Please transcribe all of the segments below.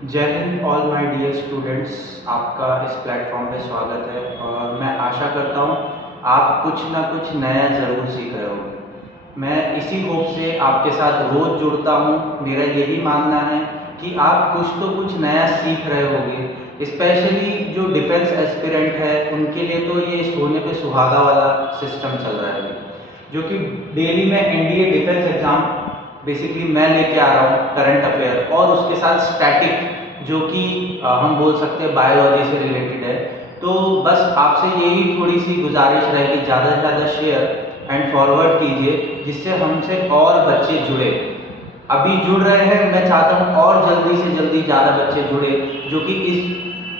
जय Hind all my dear students. आपका इस प्लेटफॉर्म पे स्वागत है और मैं आशा करता हूँ आप कुछ ना कुछ नया ज़रूर सीख रहे होंगे। मैं इसी होप से आपके साथ रोज़ जुड़ता हूँ। मेरा यही मानना है कि आप कुछ तो कुछ नया सीख रहे होंगे। स्पेशली जो डिफेंस एस्पिरेंट है उनके लिए तो ये सोने पे सुहागा वाला सिस्टम चल रहा है, जो कि डेली में एनडीए डिफेंस एग्ज़ाम बेसिकली मैं लेके आ रहा हूँ करंट अफेयर, और उसके साथ स्टैटिक जो कि हम बोल सकते हैं बायोलॉजी से रिलेटेड है। तो बस आपसे यही थोड़ी सी गुजारिश रहेगी, ज़्यादा से ज़्यादा शेयर एंड फॉरवर्ड कीजिए जिससे हमसे और बच्चे जुड़े। अभी जुड़ रहे हैं, मैं चाहता हूँ और जल्दी से जल्दी ज़्यादा बच्चे जुड़े जो कि इस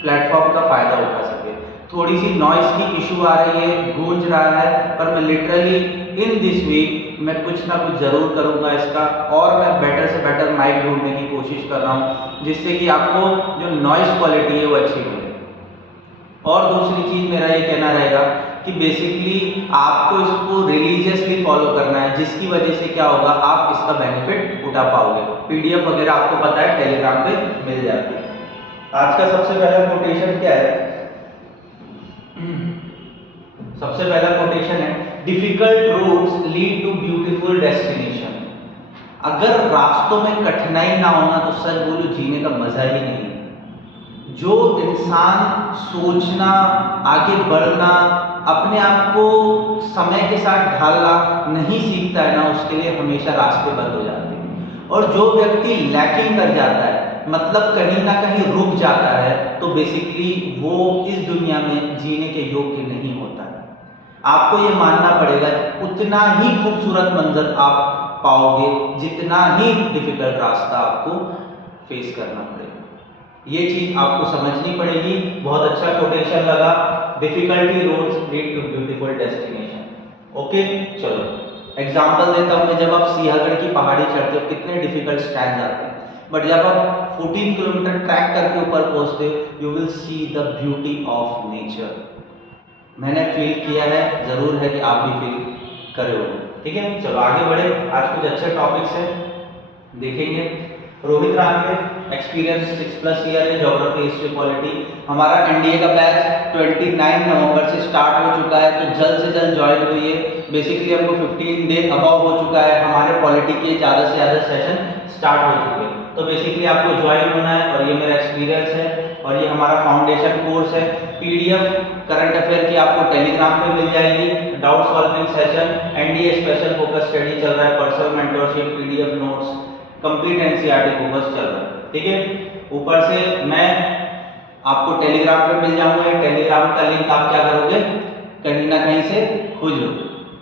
प्लेटफॉर्म का फ़ायदा उठा सके। थोड़ी सी नॉइस की इशू आ रही है, गूंज रहा है, पर मैं लिटरली इन दिस वीक मैं कुछ ना कुछ ज़रूर करूँगा इसका, और मैं बेटर से बेटर माइक ढूंढने की कोशिश कर रहा हूँ जिससे कि आपको जो नॉइस क्वालिटी है वो अच्छी मिले। और दूसरी चीज़ मेरा ये कहना रहेगा कि बेसिकली आपको इसको रिलीजियसली फॉलो करना है, जिसकी वजह से क्या होगा, आप इसका बेनिफिट उठा पाओगे। पीडीएफ वगैरह आपको पता है टेलीग्राम पे मिल जाती है। आज का सबसे पहला कोटेशन क्या है? सबसे पहला कोटेशन है, difficult roads lead to beautiful destination. अगर रास्तों में कठिनाई ना होना तो सच बोलूं जीने का मजा ही नहीं। जो इंसान सोचना, आगे बढ़ना, अपने आप को समय के साथ ढालना नहीं सीखता है ना, उसके लिए हमेशा रास्ते बंद हो जाते हैं। और जो व्यक्ति लैकिंग कर जाता है, मतलब कहीं ना कहीं रुक जाता है, तो बेसिकली वो इस दुनिया में जीने के योग्य नहीं होता है। आपको ये मानना पड़ेगा, उतना ही खूबसूरत मंजर आप पाओगे जितना ही डिफिकल्ट रास्ता आपको फेस करना पड़ेगा। ये चीज आपको समझनी पड़ेगी। बहुत अच्छा कोटेशन लगा, difficulty roads lead to beautiful destination. Okay, चलो एग्जांपल देता हूं मैं। जब आप सिंहगढ़ की पहाड़ी चढ़ते हो कितने डिफिकल्ट स्टैंड आते हैं, बट जब आप 14 किलोमीटर ट्रैक करके ऊपर पहुंचते हो, you will see the beauty of nature. मैंने फील किया है, जरूर है कि आप भी फील करे हो। ठीक है, चलो आगे बढ़े। आज कुछ अच्छे टॉपिक्स हैं, देखेंगे। रोहित रामके, एक्सपीरियंस 6+ ईयर है, ज्योग्राफी हिस्ट्री पॉलिटी। हमारा एनडीए का बैच 29 नवंबर से स्टार्ट हो चुका है, तो जल्द से जल्द ज्वाइन हुई है। बेसिकली हमको 15 डे अबव हो चुका है, हमारे पॉलिटी के ज़्यादा से ज़्यादा सेशन स्टार्ट हो चुके हैं। तो बेसिकली आपको ज्वाइन होना है, और ये मेरा एक्सपीरियंस है, और ये हमारा फाउंडेशन कोर्स है। पीडीएफ करंट अफेयर की आपको टेलीग्राम पे मिल जाएगी। Doubt solving session, NDA special focus study चल रहा है, personal mentorship, PDF notes, complete NCERT focus चल रहा है। ठीक है, ऊपर से मैं आपको टेलीग्राम पे मिल जाऊंगा। टेलीग्राम का लिंक आप क्या करोगे, कहीं ना कहीं से खोज लो।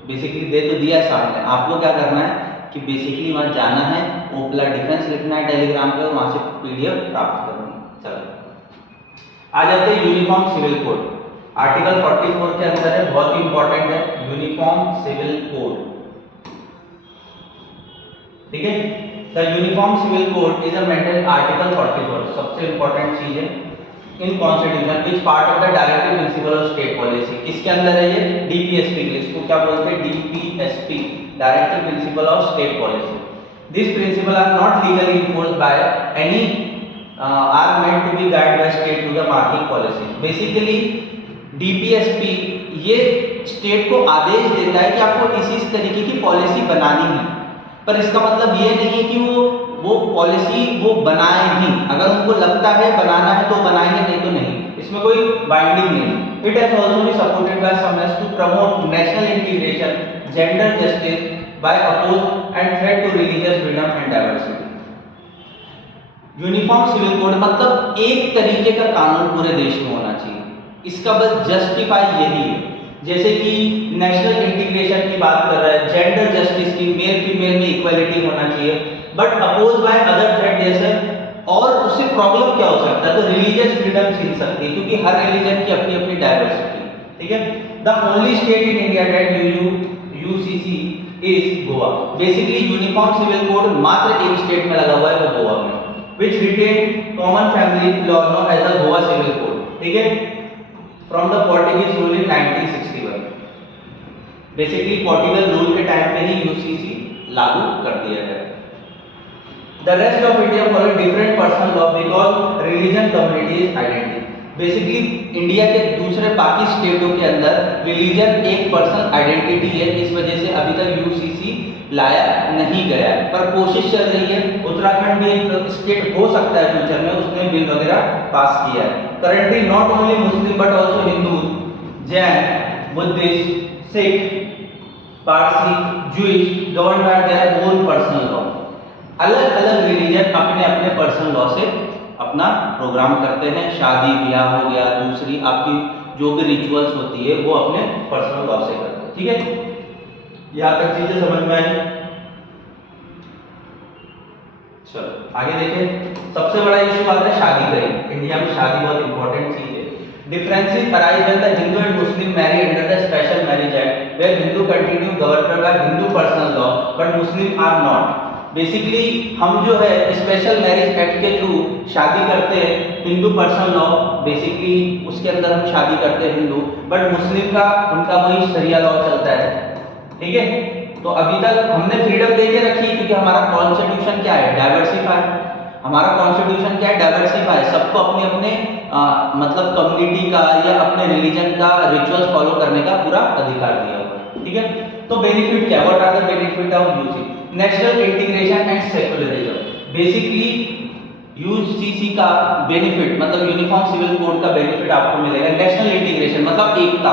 बेसिकली दे तो दिया सामने, आपको क्या करना है कि बेसिकली वहां जाना है, ओपला डिफेंस लिखना है टेलीग्राम पे, और वहां से पीडीएफ प्राप्त करनी है। चलो आ जाते हैं यूनिफॉर्म सिविल कोड। आर्टिकल 44 के अंदर है, बहुत ही इंपॉर्टेंट है, यूनिफॉर्म सिविल कोड। ठीक है, the uniform civil code is amended article 44, सबसे इंपॉर्टेंट चीज है in constitution, which part of the directive principle of state policy. किसके अंदर है ये? डीपीएसपी के। इसको क्या बोलते हैं? DPSP, directive principle of state policy. This principle are not legally enforced by any are meant to be guide by state to the marking policy. Basically DPSP ये स्टेट को आदेश देता है कि आपको इस तरीके की पॉलिसी बनानी है, पर इसका मतलब ये नहीं कि वो पॉलिसी वो बनाए ही। अगर उनको लगता है बनाना है तो बनाएंगे, नहीं तो नहीं। इसमें कोई बाइंडिंग नहीं। It has also been supported by some as to promote national integration, gender justice by oppose and threat to religious freedom and diversity. Uniform civil code मतलब एक तरीके का कानून पूरे देश में होना चाहिए। इसका बस जस्टिफाई यही है, जैसे कि नेशनल इंटीग्रेशन की बात कर रहा है, जेंडर जस्टिस की, मेल फीमेल में इक्वालिटी होना चाहिए, but oppose by other threat जैसे। और उससे प्रॉब्लम क्या हो सकता है? तो रिलीजियस फ्रीडम छीन सकती है, क्योंकि हर रिलीजन की अपनी अपनी डाइवर्सिटी। ठीक है, the only state in India that UCC is Goa. Basically uniform civil code मात्र एक स्टेट में लगा हुआ है, वो गोवा में, which retained common family law known as the Goa Civil Code. ठीक है, from the Portuguese rule in 1961. Basically Portugal rule के टाइम पे ही यूसीसी लागू कर दिया गया। The rest of India follow different personal law because religion community is identity. Basically India के दूसरे बाकी स्टेटों के अंदर रिलीजन एक पर्सनल आइडेंटिटी है, इस वजह से अभी तक यूसीसी लाया नहीं गया है, पर कोशिश चल रही है। उत्तराखंड भी एक स्टेट हो सकता है फ्यूचर में, उसने बिल वगैरह पास किया है। Currently not only Muslim but also Hindu, Jain, Buddhist, Sikh, Parsi, Jewish govern by their own personal law. अलग अलग रिलीजन अपने अपने पर्सनल लॉ से अपना प्रोग्राम करते हैं। शादी ब्याह हो गया, दूसरी आपकी जो भी रिचुअल्स होती है वो अपने पर्सनल लॉ से करते हैं। ठीक है, यहां तक चीजें समझ में आई। चलो आगे देखें। सबसे बड़ा इशू आता है शादी का ही। इंडिया में शादी बहुत इंपॉर्टेंट चीज है। Differences arise when the Hindu and Muslim marry under the Special Marriage Act, where Hindu continue governed by Hindu personal law, but Muslim are not. Basically हम जो है स्पेशल मैरिज एक्ट के through शादी करते हैं, Hindu personal law basically उसके अंदर हम शादी करते हैं हिंदू, बट मुस्लिम का उनका वही शरिया लॉ चलता है। ठीक है, तो अभी तक हमने फ्रीडम दे के रखी क्योंकि हमारा कॉन्स्टिट्यूशन क्या है, डाइवर्सिफाई। हमारा कॉन्स्टिट्यूशन क्या है, डाइवर्सिफाई, सबको अपने अपने मतलब कम्युनिटी का या अपने रिलीजन का रिचुअल्स फॉलो करने का पूरा अधिकार दिया हुआ है। ठीक है, तो बेनिफिट क्या, what are the benefit of UC? National integration and secularism. Basically UCC का बेनिफिट मतलब यूनिफॉर्म सिविल कोड का बेनिफिट आपको मिलेगा। नेशनल इंटीग्रेशन मतलब एकता,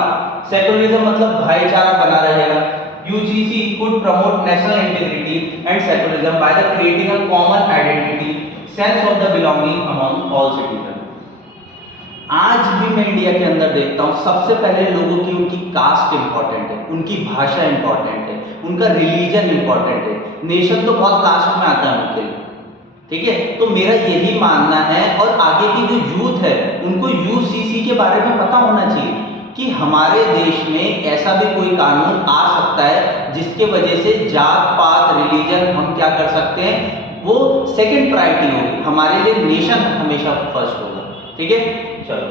सेक्युलरिज्म मतलब भाईचारा बना रहेगा। UGC could promote national integrity and secularism by the creating a common identity, sense of the belonging among all citizens. आज भी मैं इंडिया के अंदर देखता हूँ सबसे पहले लोगों की उनकी कास्ट इंपॉर्टेंट है, उनकी भाषा इंपॉर्टेंट है, उनका रिलीजन इंपॉर्टेंट है, नेशन तो बहुत लास्ट में आता है उनके लिए। ठीक है, तो मेरा यही मानना है और आगे की जो यूथ है उनको यूसीसी के बारे में पता होना चाहिए कि हमारे देश में ऐसा भी कोई कानून आ सकता है जिसके वजह से जात पात रिलीजन हम क्या कर सकते हैं, वो सेकंड प्रायोरिटी होगी, हमारे लिए नेशन हमेशा फर्स्ट होगा। ठीक है, चलो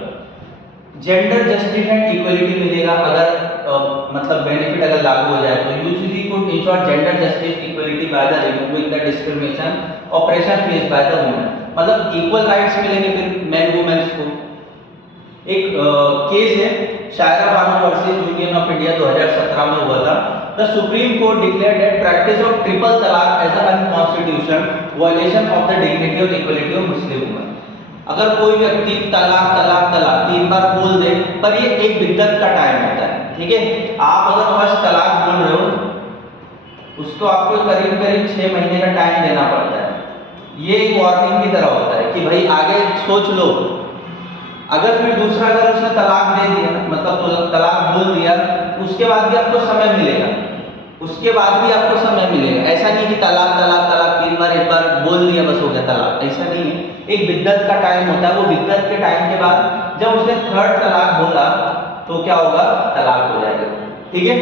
जेंडर जस्टिस एंड इक्वलिटी मिलेगा अगर मतलब बेनिफिट अगर लागू हो जाए तो। UCC could ensure gender justice equality by the removing the discrimination oppression face by the women, मतलब इक्वल राइट्स मिलेंगे फिर मेन वुमेन्स को। एक केस है Shayara Bano versus Union of India 2017 में हुआ था। The Supreme Court declared that practice of triple तलाक as a unconstitutional violation of the dignity और इक्वलिटी ऑफ मुस्लिम वुमेन। अगर कोई व्यक्ति तलाक तलाक तलाक 3 बार बोल दे, पर ये एक बिद्दत का टाइम होता है। ठीक है, आप अगर फर्स्ट तलाक बोल रहे हो उसको आपको करीब करीब 6 महीने का टाइम देना पड़ता है। ये एक वार्निंग की तरह होता है कि भाई आगे सोच लो। अगर फिर दूसरा अगर उसने तलाक दे दिया मतलब तलाक बोल दिया, उसके बाद भी आपको समय मिलेगा, उसके बाद भी आपको समय मिलेगा। ऐसा नहीं कि तलाक तलाक तलाक 3 बार एक बार बोल दिया बस हो गया तलाक, ऐसा नहीं है। एक बिद्दत का टाइम होता है, वो बिद्दत के टाइम के बाद जब उसने थर्ड तलाक बोला तो क्या होगा, तलाक हो जाएगा। ठीक है,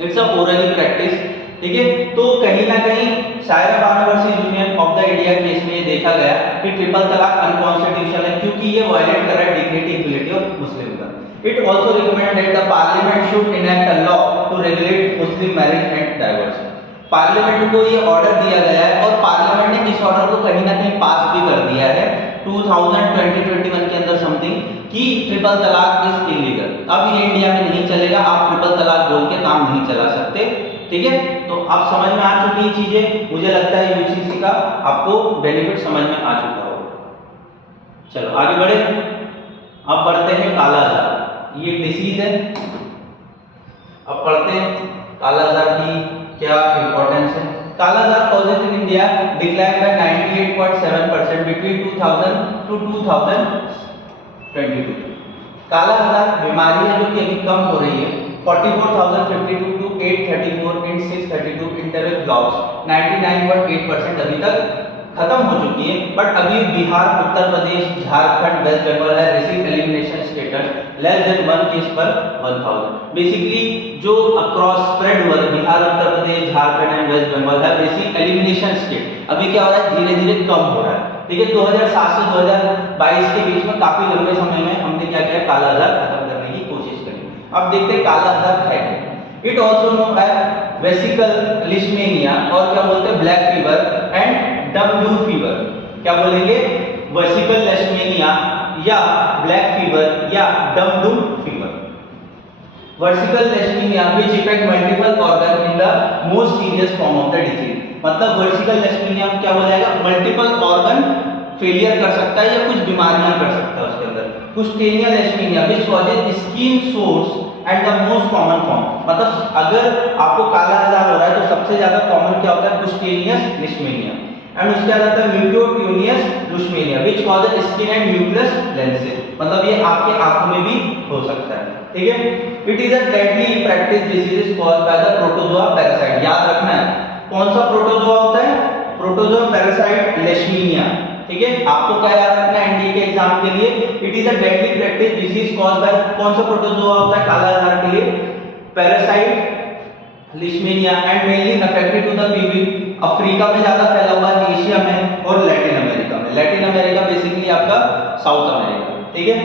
इट्स अ ओरली प्रैक्टिस। ठीक है, तो कहीं ना कहीं Shayara Bano versus Union of the India case में देखा गया कि ट्रिपल तलाक अनकॉन्स्टिट्यूशनल है क्योंकि ये वायलेट कर रहा है डिग्निटी इक्वलिटी ऑफ मुस्लिम का। It also recommend that the parliament should enact a law to regulate Muslim marriage and divorce. Parliament को ये ऑर्डर दिया गया है और पार्लियामेंट ने इस ऑर्डर को कहीं ना कहीं पास भी कर दिया है 2020-21 के अंदर समथिंग कि ट्रिपल तलाक इज इलीगल। अब ये इंडिया में नहीं चलेगा, आप ट्रिपल तलाक बोल के काम नहीं चला सकते। ठीक है, तो आप समझ में आ चुकी चीजें, मुझे लगता है यूसीसी का आपको बेनिफिट समझ में आ चुका होगा। चलो आगे बढ़े, अब बढ़ते हैं कालाजार। ये डिसीज है, अब पढ़ते हैं कालाजार की क्या इंपॉर्टेंस है। Kalazar cases in India decline by 98.7% between 2000 to 2022। Kalazar बीमारी है जो कि अभी कम हो रही है। 44,052 टू 834 इन 632 इंटरवेल ब्लॉक्स 99.8% अभी तक खत्म हो चुकी है। बट अभी बिहार, उत्तर प्रदेश, झारखंड, वेस्ट बंगाल है receive elimination status less than 1 case पर 1000। बेसिकली जो अक्रॉस स्प्रेड हुआ है बिहार, उत्तर प्रदेश, झारखंड एंड वेस्ट बंगाल है रिसीव एलिमिनेशन स्टेट, अभी क्या हो रहा है, धीरे धीरे कम हो रहा है। ठीक है, 2007 से 2022 के बीच में काफी लंबे समय में हमने क्या किया, कालाजार खत्म करने की कोशिश करी। अब देखते हैं कालाजार है क्या। It also know as visceral leishmania और क्या बोलते हैं ब्लैक फीवर एंड डब्ल्यू क्या बोलेंगे? वर्सिकल लेशमेनिया या ब्लैक फीवर या dum dum fever. Visceral leishmania which affect multiple organ in the most serious form of the disease। मतलब वर्सिकल लेशमेनिया क्या हो जाएगा? मल्टीपल ऑर्गन फेलियर कर सकता है या कुछ बीमारियां कर सकता है उसके अंदर। कुस्टेनिया लेशमेनिया which causes skin sores and the most common form। मतलब अगर आपको काला आजार हो रहा है तो सबसे ज्यादा कॉमन क्या होता है? कुस्टेनियस लेशमेनिया। एंड उसके बाद आता है म्यूकोट्यूनियस लुशमेनिया which causes skin and mucous lenses। मतलब ये आपके आंखों में भी हो सकता है, ठीक है। It is a deadly parasitic disease caused by the protozoa parasite. याद रखना है कौन सा प्रोटोजोआ होता है? प्रोटोजोआ पैरासाइट लेशमेनिया, ठीक है। आपको क्या याद रखना है एनडीए के एग्जाम के लिए? It is a deadly parasitic disease caused by कौन सा प्रोटोजोआ होता है काला आजार के लिए? Parasite leishmania and mainly affected to the people. Africa में ज्यादा फैला हुआ है, एशिया में और लैटिन अमेरिका में। लैटिन अमेरिका बेसिकली आपका साउथ अमेरिका, ठीक है।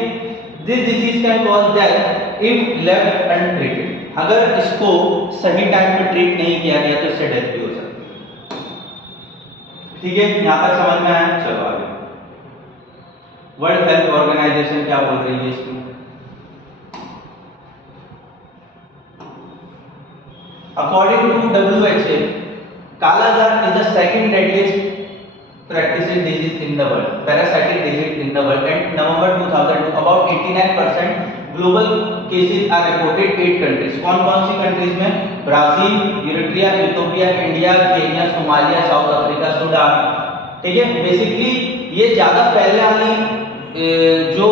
This disease can cause death if left untreated. अगर इसको सही टाइम पे ट्रीट नहीं किया गया तो इससे डेथ भी हो सकती है, ठीक है। यहां तक समझ में आया? चलो आगे। वर्ल्ड हेल्थ ऑर्गेनाइजेशन क्या बोल रही है इसमें? According to WHO, काला आजार is the second deadliest practicing disease in the world, parasitic disease in the world. And November 2002, about 89% global cases are reported 8 countries। कौन-कौन सी कंट्रीज में? Brazil, europaea, Ethiopia, India, Kenya, Somalia, south Africa, Sudan, ठीक है। Basically ये ज्यादा फैलने वाली जो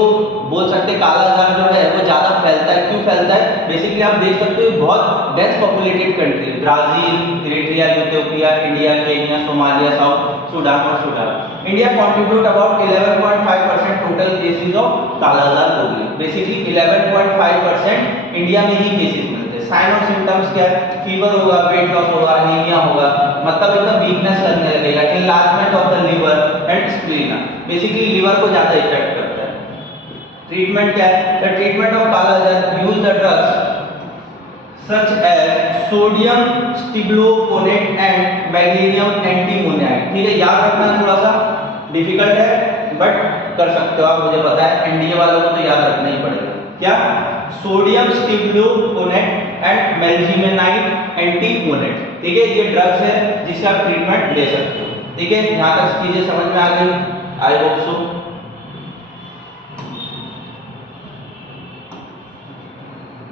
बोल सकते काला आजार जो है वो ज्यादा फैलता है। क्यों फैलता है? बेसिकली आप देख सकते हो बहुत dense populated country, Brazil, Eritrea, Ethiopia, India, Kenya, Somalia, South Sudan और Sudan. India contribute about 11.5% total cases of kala azar globally. Basically 11.5% India में ही केसेस मिलते हैं। साइन और सिम्टम्स क्या है? फीवर होगा, वेट लॉस होगा, एनीमिया होगा, मतलब एकदम वीकनेस लगने लगेगा, enlargement of the liver and spleen. Basically liver को ज्यादा इफेक्ट करता है। ट्रीटमेंट क्या है? The treatment of kala azar use the drugs such as sodium stibogluconate and magnesium antimoniate, ठीक है। याद रखना थोड़ा सा डिफिकल्ट है बट कर सकते हो आप, मुझे पता है एनडीए वालों को तो याद रखना ही पड़ेगा। क्या? Sodium stibogluconate and magnesium antimoniate, ठीक है। ये ड्रग्स है जिससे आप ट्रीटमेंट ले सकते हो, ठीक है। यहां तक चीजें समझ में आ गई? आई hope so.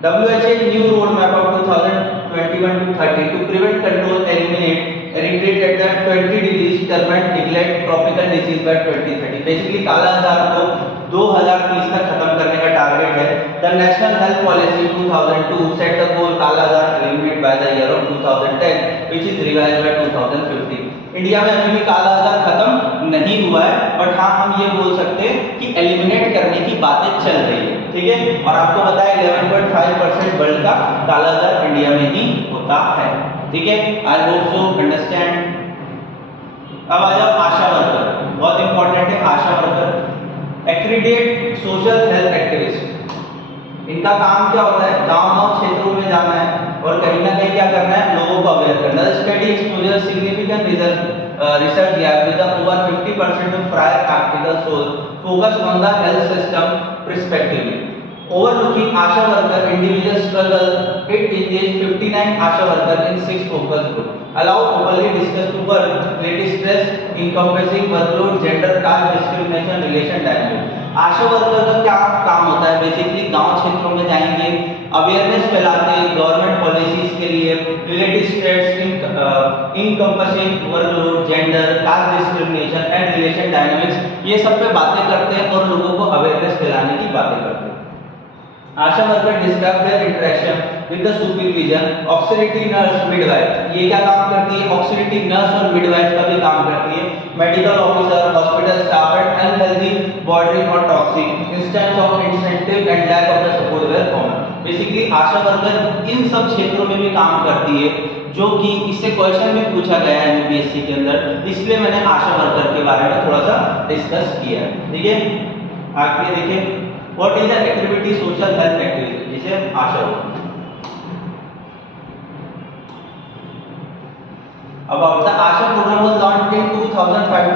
WHO new roadmap of 2021 to 30 to prevent, control, eliminate, eradicate at the 20 degrees temperate declared tropical disease by 2030। Basically काला आजार को 2030 तक खत्म करने का टारगेट है। The national health policy 2002 set the goal kala-azar eliminate by the year of 2010 which is revised by 2050। India में अभी भी काला आजार खत्म नहीं हुआ है बट हाँ हम ये बोल सकते हैं कि एलिमिनेट करने की बातें चल रही है, ठीक है। और आपको पता है 11.5% वर्ल्ड का काला आजार इंडिया में ही होता है, ठीक है। I hope so understand. अब आ जाओ आशा वर्कर, बहुत इंपॉर्टेंट है ASHA worker. Accredited social health activist. इनका काम क्या होता है? गांव-गांव क्षेत्रों में जाना है और कहीं ना कहीं क्या करना है? लोगों को अवेयर करना है। Study exposure significant research gap with over 50% of prior practical sole focus on the health system perspectively. Overlooking ASHA worker individual struggle, it engaged 59 ASHA worker in 6 focus group. Allow openly discuss to work related stress encompassing workload, gender, caste discrimination, relation dynamic। Asha worker का क्या काम होता है? Basically गांव क्षेत्रों में जाएंगे, awareness फैलाते हैं गवर्नमेंट पॉलिसीज के लिए, related stress encompassing workload, gender, caste discrimination and relation dynamics, ये सब पे बातें करते हैं और लोगों को अवेयरनेस फैलाने की बातें करते हैं। ASHA worker describe their interaction with the supervision auxiliary nurse midwife. ये क्या काम करती है? ऑक्सिलिटरी नर्स और मिडवाइफ का भी काम करती है। Medical officer, hospital staff and unhealthy bordering और toxic instance of incentive and lack of the support were common. Basically ASHA worker इन सब क्षेत्रों में भी काम करती है जो कि इससे क्वेश्चन में पूछा गया है यूपीएससी के अंदर, इसलिए मैंने आशा वर्कर के बारे में थोड़ा सा डिस्कस किया है, ठीक है। आगे देखिए what is the activity social health activity, जिसे आशा worker. About the ASHA program was launched in 2005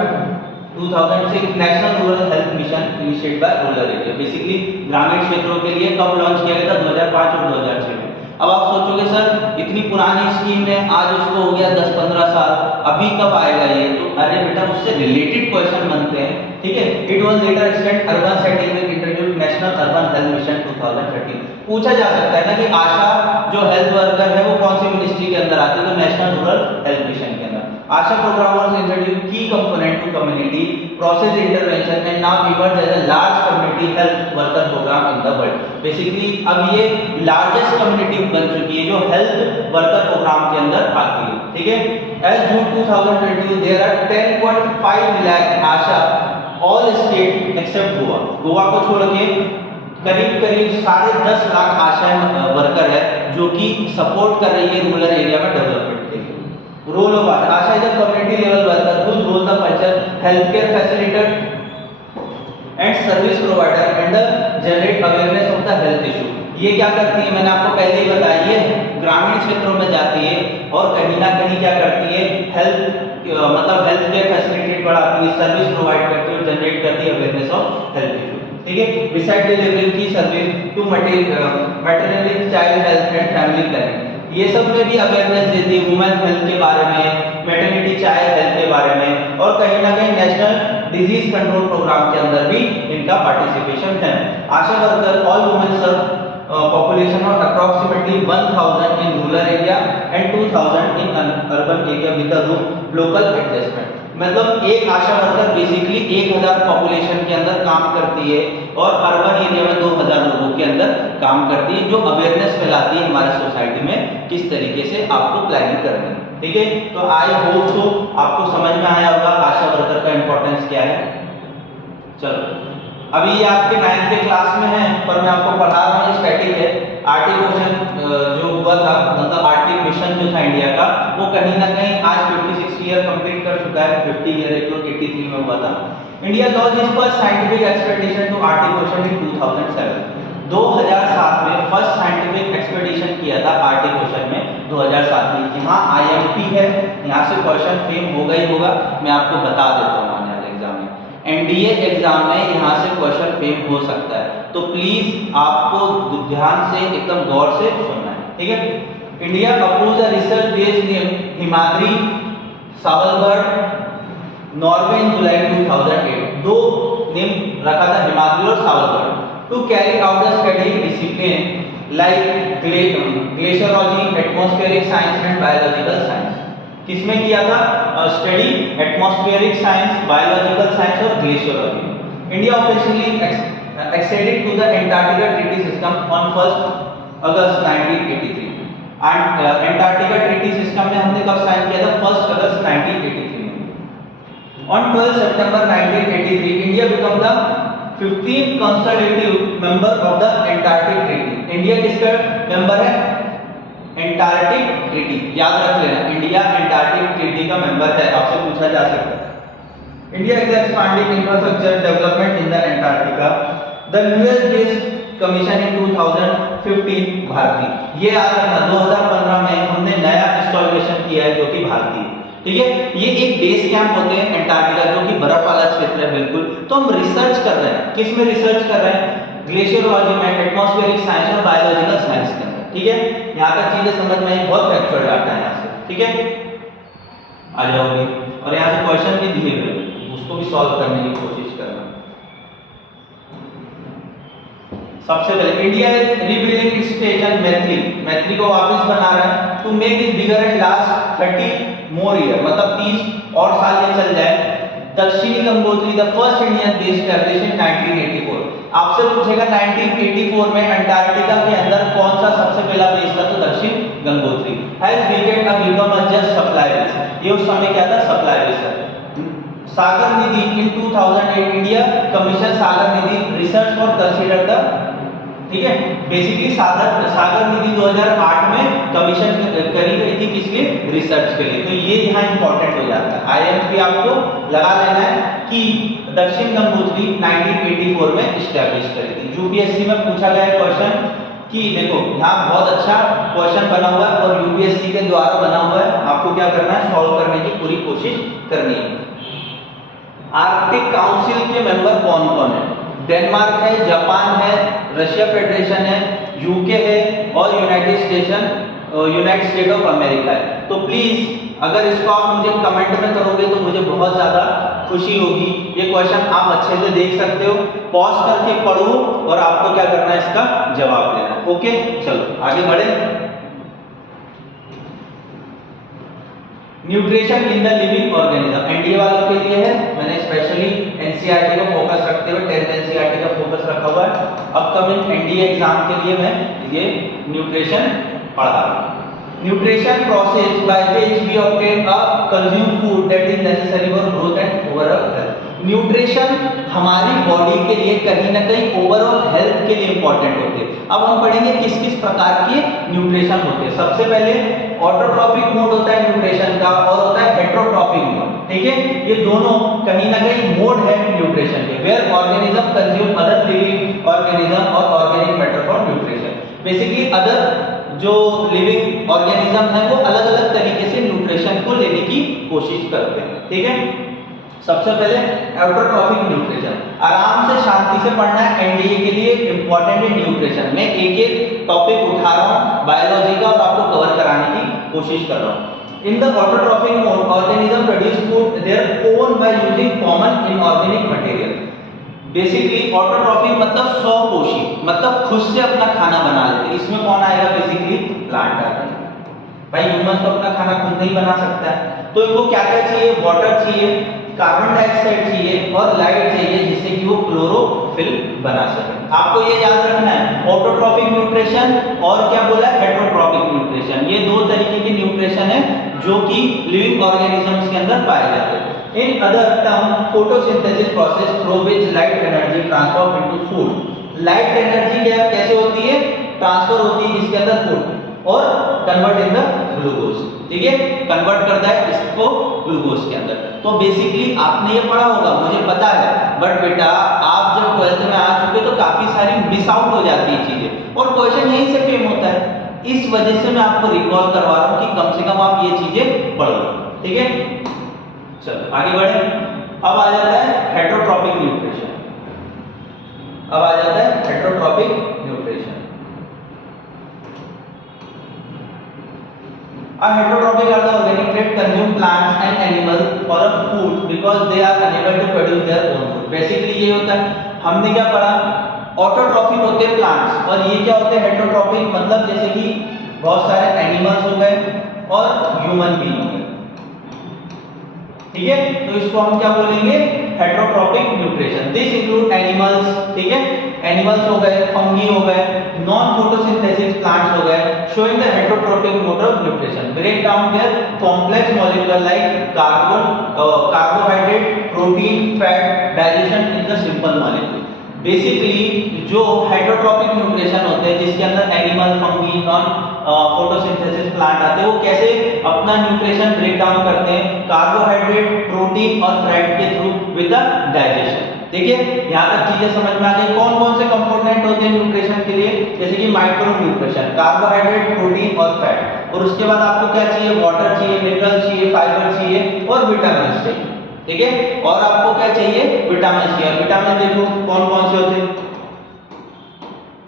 to 2006 national rural health mission initiated by rural area, basically ग्रामीण क्षेत्रों के लिए कब लॉन्च किया गया था? 2005 और 2006 में। अब आप सोचोगे सर इतनी पुरानी स्कीम है, आज उसको हो गया 10-15 साल, अभी कब आएगा ये? तो अरे बेटा उससे रिलेटेड क्वेश्चन बनते हैं, ठीक है। It was later extend urban setting introduce national urban health mission 2013। पूछा जा सकता है ना कि आशा जो हेल्थ वर्कर है वो कौन सी मिनिस्ट्री के अंदर आती है? तो नेशनल रूरल हेल्थ मिशन के अंदर। ASHA programmers introduce key component to community process intervention and now emerge as a large community health worker program in the world. Basically अब ये लार्जेस्ट कम्युनिटी बन चुकी है जो हेल्थ वर्कर प्रोग्राम के अंदर आती है, ठीक है। As June 2022 there are 10.5 lakh ASHA all state except Goa. Goa को छोड़ के करीब 10.5 लाख आशा वर्कर है जो कि सपोर्ट कर रही है रूरल एरिया में डेवलपमेंट के लिए। Role of ASHA is a community level worker whose role the function health care facilitator and service provider and generate awareness of the health issue. ये क्या करती है? मैंने आपको पहले ही बताया, ये ग्रामीण क्षेत्रों में जाती है और कहीं ना कहीं क्या करती है? मतलब हेल्थ केयर फैसिलिटेट बढ़ाती है, सर्विस प्रोवाइड करती है और जनरेट करती है अवेयरनेस ऑफ हेल्थ इशू, ठीक है। Beside delivering key service to maternally child health and family planning, ये सब में भी अवेयरनेस देती है, वुमेन हेल्थ के बारे में, मैटरनिटी चाइल्ड हेल्थ के बारे में, और कहीं ना कहीं नेशनल डिजीज कंट्रोल प्रोग्राम के अंदर भी इनका पार्टिसिपेशन है। ASHA worker all women serve population of approximately 1000 in rural area and 2000 in urban area with the local adjustment। मतलब एक आशा वर्कर बेसिकली 1000 पॉपुलेशन के अंदर काम करती है और अर्बन एरिया में 2000 लोगों के अंदर काम करती है, जो अवेयरनेस फैलाती है हमारे सोसाइटी में किस तरीके से आपको प्लानिंग करनी है, ठीक है। तो आई होप सो आपको समझ में आया होगा आशा वर्कर का इंपॉर्टेंस क्या है। चलो अभी ये आपके 9th के क्लास में है, पर मैं आपको पढ़ा रहा हूँ, स्टैटिक है। आर्टिक क्वेश्चन जो हुआ था, मतलब आर्टिक मिशन जो था इंडिया का, वो कहीं ना कहीं आज 56 ईयर कंप्लीट कर चुका है। 50 ईयर 83 में हुआ था। India launch is first scientific expedition to arctic question in 2007। 2007 में फर्स्ट साइंटिफिक एक्सपेडिशन किया था आर्टिक क्वेश्चन में, 2007 में। यहाँ IMP है, यहाँ से क्वेश्चन फेम होगा ही होगा, मैं आपको बता देता हूँ। NDA एग्जाम में यहाँ से क्वेश्चन फेम हो सकता है, तो प्लीज आपको ध्यान से एकदम गौर से सुनना है, ठीक है। India approved the research based name Himadri Svalbard Norway in July 2008। दो नेम रखा था, हिमाद्री और Svalbard, to carry out the study discipline like glaciology, atmospheric science and biological science. किसमें किया था study? Atmospheric science, biological science और glaciology. India officially acceded to the Antarctica treaty system on 1 August 1983। And Antarctica treaty system में हमने कब sign किया था? 1 August 1983 में। On 12 September 1983 India become the 15th consultative member of the Antarctic treaty. India किसका member है? Antarctic treaty, याद रख लेना, इंडिया एंटार्क्टिक ट्रीटी का मेंबर है, आपसे पूछा जा सकता है। India is expanding infrastructure development in the Antarctica, the US based commission इन 2015 भारतीय। ये याद रखना, 2015 में हमने नया इंस्टॉलेशन किया है जो कि भारतीय, ठीक है। ये एक बेस कैंप होते हैं एंटार्क्टिका, जो कि बर्फ वाला क्षेत्र है बिल्कुल। तो हम रिसर्च कर रहे हैं, किस में रिसर्च कर रहे हैं? ग्लेशियरोलॉजी में, एटमॉस्फेरिक साइंस और बायोलॉजिकल साइंस के अंदर, ठीक है। यहाँ तक चीजें समझ में आई, बहुत फैक्चुअल डाटा है यहाँ से, ठीक है। आ जाओगे और यहाँ से क्वेश्चन भी दिए हुए, उसको भी सॉल्व करने की कोशिश करना। सबसे पहले India is rebuilding its station Maitri, Maitri को वापस बना रहा है, to make it bigger and last 30 more year, मतलब 30 और साल ये चल जाए। Dakshin Gangotri the first Indian base established in 1984। आपसे पूछेगा 1984 में अंटार्कटिका के अंदर कौन सा सबसे पहला बेस था? तो दक्षिण Gangotri. Has became a just supply base, ये उस समय क्या था? सप्लाई बेस है। सागर निधि इन 2008 India commission Sagar Nidhi research for consider the, ठीक है। बेसिकली सागर निधि 2008 में कमीशन करी गई थी, किसके? रिसर्च के लिए। तो ये यहाँ इंपॉर्टेंट हो जाता है। IMP आपको लगा लेना है कि दक्षिण गंगोत्री 1984 में स्टैब्लिश करी थी। यूपीएससी में पूछा गया क्वेश्चन कि देखो यहाँ बहुत अच्छा क्वेश्चन बना हुआ है और यूपीएससी के द्वारा बना हुआ है, आपको क्या करना है? सॉल्व करने की पूरी कोशिश करनी है। आर्कटिक काउंसिल के मेंबर कौन कौन है? डेनमार्क है, जापान है, रशिया फेडरेशन है, यूके है और यूनाइटेड स्टेट ऑफ अमेरिका है। तो प्लीज अगर इसको आप मुझे कमेंट में करोगे तो मुझे बहुत ज़्यादा खुशी होगी। ये क्वेश्चन आप अच्छे से देख सकते हो, पॉज करके पढ़ो और आपको क्या करना है, इसका जवाब देना है। ओके, चलो आगे बढ़े। Nutrition in the living organism NDA वालों के लिए है। मैंने स्पेशली एनसीईआरटी को फोकस रखते हुए 10th एनसीईआरटी का फोकस रखा हुआ है। अपकमिंग एनडीए एग्जाम के लिए मैं ये न्यूट्रिशन पढ़ा रहा हूँ। Nutrition process by which we obtain a consume food that is necessary for growth and overall health. Nutrition हमारी बॉडी के लिए कहीं ना कहीं ओवरऑल हेल्थ के लिए इंपॉर्टेंट होते हैं। अब हम पढ़ेंगे किस किस प्रकार के न्यूट्रिशन होते हैं। सबसे पहले ऑटोट्रॉफिक मोड होता है न्यूट्रिशन का और होता है हेटेरोट्रॉफिक मोड। ठीक है, ये दोनों कहीं ना कहीं मोड है न्यूट्रिशन के, where organism consume other living organism और organic matter for nutrition. Basically other जो लिविंग ऑर्गेनिज्म है वो अलग अलग तरीके से न्यूट्रिशन को लेने की कोशिश करते हैं। ठीक है, सबसे पहले ऑटोट्रॉफिक न्यूट्रिशन, आराम से शांति से पढ़ना है, एनडीए के लिए इंपॉर्टेंट है न्यूट्रिशन। मैं एक एक टॉपिक उठा रहा हूँ बायोलॉजी का और आपको कवर कराने की कोशिश कर रहा हूँ। In the autotrophic mode organism produce food their own by using common inorganic material. Basically autotrophic मतलब स्वपोषी, मतलब खुद से अपना खाना बना लेते। इसमें कौन आएगा? बेसिकली प्लांट आएगा। भाई ह्यूमन तो अपना खाना खुद नहीं बना सकता है, तो इनको क्या क्या चाहिए? वाटर चाहिए, कार्बन डाइऑक्साइड चाहिए और लाइट चाहिए, जिससे कि वो क्लोरोफिल बना सके। आपको ये याद रखना है, ऑटोट्रॉफिक न्यूट्रिशन और क्या बोला है? Heterotrophic nutrition. ये दो तरीके की न्यूट्रिशन है जो कि लिविंग ऑर्गेनिजम्स के अंदर पाए जाते हैं। In other term, photosynthesis process through which light energy transform into food. Light energy क्या कैसे होती है? ट्रांसफर होती है इसके अंदर फूड और कन्वर्ट इन द ग्लूकोज। ठीक है, कन्वर्ट करता है इसको ग्लूकोज के अंदर। तो बेसिकली आपने ये पढ़ा होगा, मुझे पता है, बट बेटा आप जब 12th में आ चुके तो काफी सारी मिस आउट हो जाती है चीजें और क्वेश्चन यहीं से फ्रेम होता है। इस वजह से मैं आपको रिकॉल करवा रहा हूँ कि कम से कम आप ये चीजें पढ़ो। ठीक है, चलो आगे बढ़े। अब आ जाता है हेटेरोट्रॉपिक न्यूट्रिशन। अब आ जाता है heterotrophic nutrition. A heterotrophic are the organic that consume plants and animals for a food because they are unable to produce their own food. Basically ये होता है, हमने क्या पढ़ा? ऑटोट्रॉफिक होते हैं प्लांट्स और ये क्या होते हैं? हेटेरोट्रॉपिक, मतलब जैसे कि बहुत सारे एनिमल्स हो गए और ह्यूमन बीइंग हो गए। ठीक है, तो इसको हम क्या बोलेंगे? Heterotrophic nutrition. This include animals, ठीक है, एनिमल्स हो गए, फंगी हो गए, नॉन फोटोसिंथेसिस प्लांट्स हो गए, showing the heterotrophic mode of nutrition. Break down their complex molecule like carbohydrate, protein, fat, digestion in the simple molecule. Basically जो heterotrophic nutrition होते हैं जिसके अंदर animal, fungi, non photosynthesis plant आते हैं, वो कैसे अपना न्यूट्रिशन ब्रेक डाउन करते हैं? कार्बोहाइड्रेट, प्रोटीन और फैट के थ्रू विद द डाइजेशन। देखिए यहाँ तक चीजें समझ में आ गई। कौन कौन से कंपोनेंट होते हैं न्यूट्रिशन के लिए? जैसे कि माइक्रो न्यूट्रिशन, कार्बोहाइड्रेट, प्रोटीन और फैट, और उसके बाद आपको क्या चाहिए? वाटर चाहिए, मिनरल चाहिए, फाइबर चाहिए और विटामिन चाहिए। ठीक है, और आपको क्या चाहिए? विटामिन चाहिए। विटामिन देखो कौन कौन से होते हैं?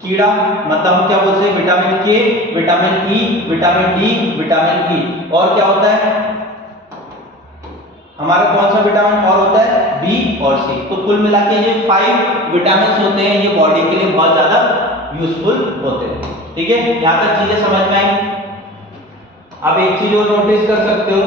कीड़ा, मतलब हम क्या बोलते हैं? विटामिन के, vitamin E, vitamin D, vitamin E, और क्या होता है हमारा? कौन सा विटामिन और होता है? बी और सी। तो कुल मिला के ये 5 विटामिन होते हैं, ये बॉडी के लिए बहुत ज्यादा यूजफुल होते हैं। ठीक है, यहां तक चीजें समझ में आई। आप एक चीज और नोटिस कर सकते हो,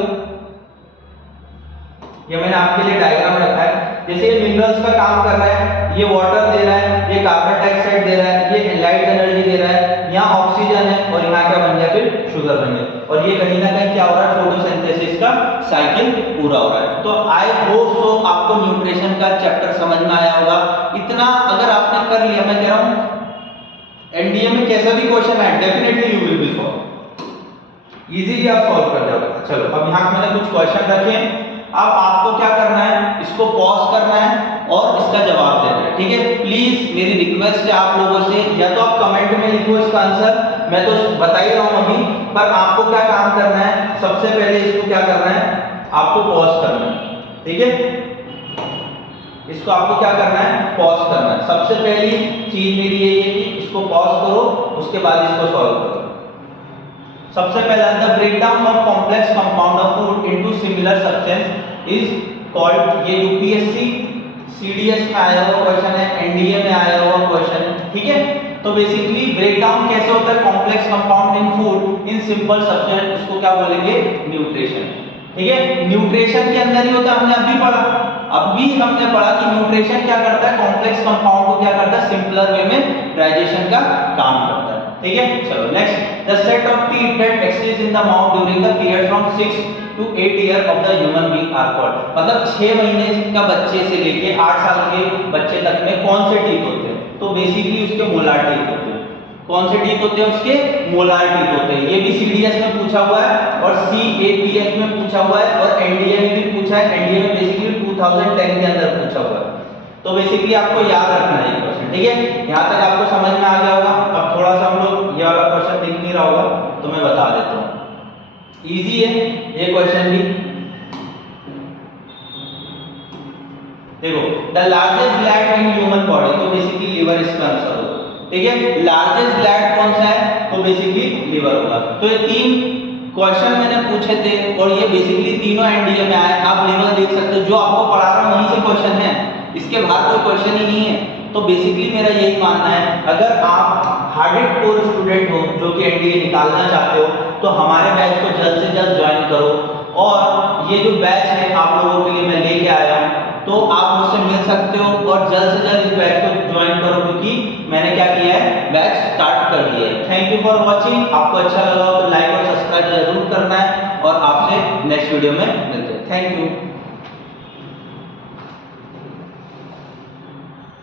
ये मैंने आपके लिए डायग्राम रखा है। जैसे ये मिनरल्स का काम कर रहा है, ये वाटर दे रहा है, ये कार्बन डाइऑक्साइड दे रहा है, ये लाइट एनर्जी दे रहा है, यहाँ ऑक्सीजन है और यहाँ क्या बन गया? फिर शुगर बन गया, और ये कहीं ना कहीं क्या हो रहा है? फोटोसिंथेसिस का साइकिल पूरा हो रहा है। तो आई होप सो आपको न्यूट्रिशन का चैप्टर समझ में आया होगा। इतना अगर आपने कर लिया, मैं कह रहा हूँ एनडीए में कैसा भी क्वेश्चन आए definitely you will be solve, easily आप सॉल्व कर जाओगे। चलो अब यहाँ मैंने कुछ क्वेश्चन रखे हैं, अब आपको क्या करना है? इसको पॉज करना है और इसका जवाब देना है। ठीक है, प्लीज मेरी रिक्वेस्ट है आप लोगों से, या तो आप कमेंट में लिखो इसका आंसर, मैं तो बता ही रहा हूं अभी, पर आपको क्या काम करना है? सबसे पहले इसको क्या करना है? आपको पॉज करना है। ठीक है, इसको आपको क्या करना है, पॉज करना है। सबसे पहली चीज मेरी ये है कि इसको पॉज करो, उसके बाद इसको सॉल्व करो। सबसे पहला the breakdown of complex compound of food into similar substance is called, ये यूपीएससी सीडीएस में आया हुआ क्वेश्चन है, एनडीए में आया हुआ क्वेश्चन है, ठीक है। तो बेसिकली ब्रेकडाउन कैसे होता है complex compound in food in simple substance, उसको क्या बोलेंगे, न्यूट्रिशन, ठीक है। न्यूट्रिशन के अंदर ही होता है, हमने अभी पढ़ा, अभी हमने पढ़ा कि न्यूट्रिशन क्या करता है, कॉम्प्लेक्स कंपाउंड को क्या करता है, सिंपलर वे में डाइजेशन का काम करता है, ठीक है। चलो next, the set of teeth that exist in the mouth during the period from 6 to 8 year of the human being are called, मतलब 6 महीने का बच्चे से लेके 8 साल के बच्चे तक में कौन से टीथ होते हैं, तो बेसिकली उसके मोलार टीथ होते हैं। कौन से टीथ होते हैं, उसके मोलार टीथ होते हैं। ये भी सीडीएस में पूछा हुआ है और सीएपीएफ में पूछा हुआ है और एनडीए में भी पूछा है। एनडीए में बेसिकली 2010 के अंदर पूछा हुआ है, तो बेसिकली आपको याद रखना है ये क्वेश्चन, ठीक है। यहाँ तक आपको समझ में आ गया होगा। अब थोड़ा सा हम लोग ये वाला क्वेश्चन दिख नहीं रहा होगा तो मैं बता देता हूँ, इजी है ये क्वेश्चन भी। देखो, the largest gland in human body, तो बेसिकली लिवर इसका आंसर होगा, ठीक है। लार्जेस्ट ग्लैंड कौन सा है, तो बेसिकली लिवर होगा। तो ये 3 क्वेश्चन मैंने पूछे थे और ये बेसिकली तीनों एनडीए में आए। आप लेवल देख सकते हो, जो आपको पढ़ा रहा हूं वहीं से क्वेश्चन है, इसके बाहर कोई क्वेश्चन ही नहीं है। तो बेसिकली मेरा यही मानना है, अगर आप हार्डेड कोर स्टूडेंट हो जो कि एनडीए निकालना चाहते हो, तो हमारे बैच को जल्द से जल्द ज्वाइन करो। और ये जो बैच है आप लोगों के लिए मैं लेके आया हूँ, तो आप मुझसे मिल सकते हो और जल्द से जल्द इस बैच को ज्वाइन करो, क्योंकि मैंने क्या किया है, बैच स्टार्ट कर दिया है। Thank you for watching. आपको अच्छा लगा हो तो लाइक और सब्सक्राइब जरूर करना है और आपसे नेक्स्ट वीडियो में मिलते हैं। Thank you.